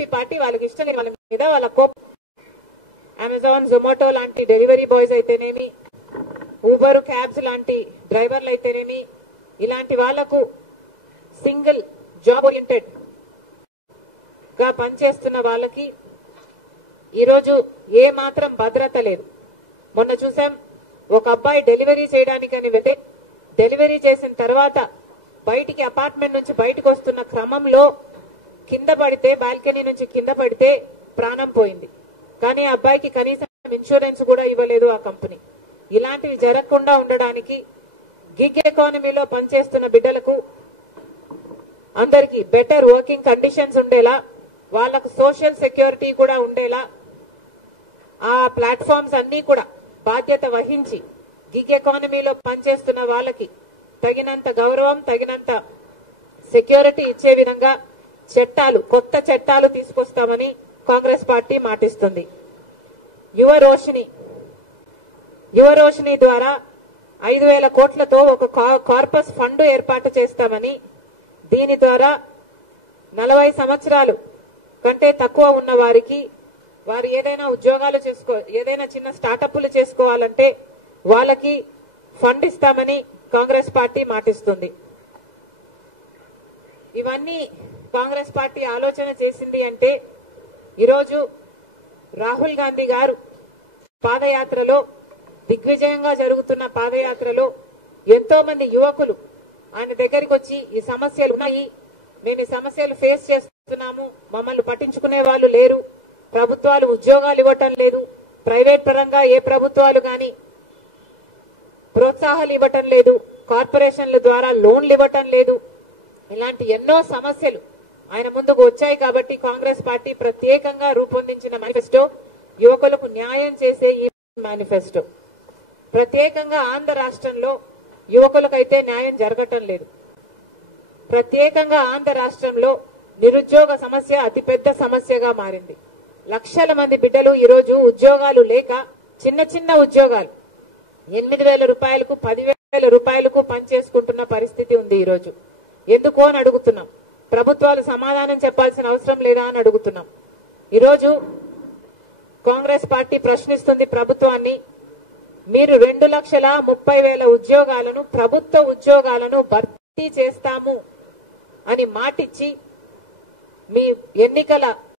VIP party వాళ్ళకి ఇష్టం లేని వాళ్ళ మీద వాళ్ళ కోపం. అమెజాన్, జొమాటో లాంటి డెలివరీ బాయ్స్ అయితేనేమి, ఊబర్, క్యాబ్స్ లాంటి డ్రైవర్లు అయితేనేమి, ఇలాంటి వాళ్లకు సింగిల్ జాబ్ ఓరియంటెడ్ గా పనిచేస్తున్న వాళ్ళకి ఈరోజు ఏ మాత్రం భద్రత లేదు. మొన్న చూసాం, ఒక అబ్బాయి డెలివరీ చేయడానికని వెళ్తే డెలివరీ చేసిన తర్వాత బయటికి అపార్ట్మెంట్ నుంచి బయటకు వస్తున్న క్రమంలో కింద పడితే, బాల్కనీ నుంచి కింద పడితే ప్రాణం పోయింది. కానీ ఆ అబ్బాయికి కనీసం ఇన్సూరెన్స్ కూడా ఇవ్వలేదు ఆ కంపెనీ. ఇలాంటివి జరగకుండా ఉండడానికి గిగ్ ఎకానమీలో పనిచేస్తున్న బిడ్డలకు అందరికీ బెటర్ వర్కింగ్ కండిషన్స్ ఉండేలా, వాళ్లకు సోషల్ సెక్యూరిటీ కూడా ఉండేలా ఆ ప్లాట్ఫామ్స్ అన్ని కూడా బాధ్యత వహించి గిగ్ ఎకానమీలో పనిచేస్తున్న వాళ్ళకి తగినంత గౌరవం, తగినంత సెక్యూరిటీ ఇచ్చే విధంగా కొత్త చట్టాలు తీసుకొస్తామని కాంగ్రెస్ పార్టీ మాటిస్తుంది. యువ రోషిని ద్వారా 5,000 కోట్లతో ఒక కార్పస్ ఫండ్ ఏర్పాటు చేస్తామని, దీని ద్వారా 40 సంవత్సరాలు కంటే తక్కువ ఉన్న వారికి వారు ఏదైనా ఉద్యోగాలు ఏదైనా చిన్న స్టార్టప్లు చేసుకోవాలంటే వాళ్ళకి ఫండ్ ఇస్తామని కాంగ్రెస్ పార్టీ మాటిస్తుంది. ఇవన్నీ కాంగ్రెస్ పార్టీ ఆలోచన చేసింది అంటే ఈరోజు రాహుల్ గాంధీ గారు పాదయాత్రలో, దిగ్విజయంగా జరుగుతున్న పాదయాత్రలో ఎంతో మంది యువకులు ఆయన దగ్గరికి వచ్చి ఈ సమస్యలు ఉన్నాయి, మేము ఈ సమస్యలు ఫేస్ చేస్తున్నాము, మమ్మల్ని పట్టించుకునే వాళ్ళు లేరు, ప్రభుత్వాలు ఉద్యోగాలు ఇవ్వటం లేదు, ప్రైవేట్ పరంగా ఏ ప్రభుత్వాలు గాని ప్రోత్సాహాలు ఇవ్వటం లేదు, కార్పొరేషన్ల ద్వారా లోన్లు ఇవ్వటం లేదు, ఇలాంటి ఎన్నో సమస్యలు ఆయన ముందుకు వచ్చాయి. కాబట్టి కాంగ్రెస్ పార్టీ ప్రత్యేకంగా రూపొందించిన మేనిఫెస్టో యువకులకు న్యాయం చేసే ఈ మేనిఫెస్టో. ప్రత్యేకంగా ఆంధ్ర రాష్ట్రంలో యువకులకైతే న్యాయం జరగటం లేదు. ప్రత్యేకంగా ఆంధ్ర రాష్ట్రంలో నిరుద్యోగ సమస్య అతిపెద్ద సమస్యగా మారింది. లక్షల మంది బిడ్డలు ఈరోజు ఉద్యోగాలు లేక చిన్న చిన్న ఉద్యోగాలు 8,000 రూపాయలకు 10,000 రూపాయలకు పనిచేసుకుంటున్న పరిస్థితి ఉంది ఈరోజు. ఎందుకో అని అడుగుతున్నాం. ప్రభుత్వాలు సమాధానం చెప్పాల్సిన అవసరం లేదా అని అడుగుతున్నాం. ఈరోజు కాంగ్రెస్ పార్టీ ప్రశ్నిస్తుంది ప్రభుత్వాన్ని, మీరు 2,30,000 ఉద్యోగాలను, ప్రభుత్వ ఉద్యోగాలను భర్తీ చేస్తాము అని మాటిచ్చి మీ ఎన్నికల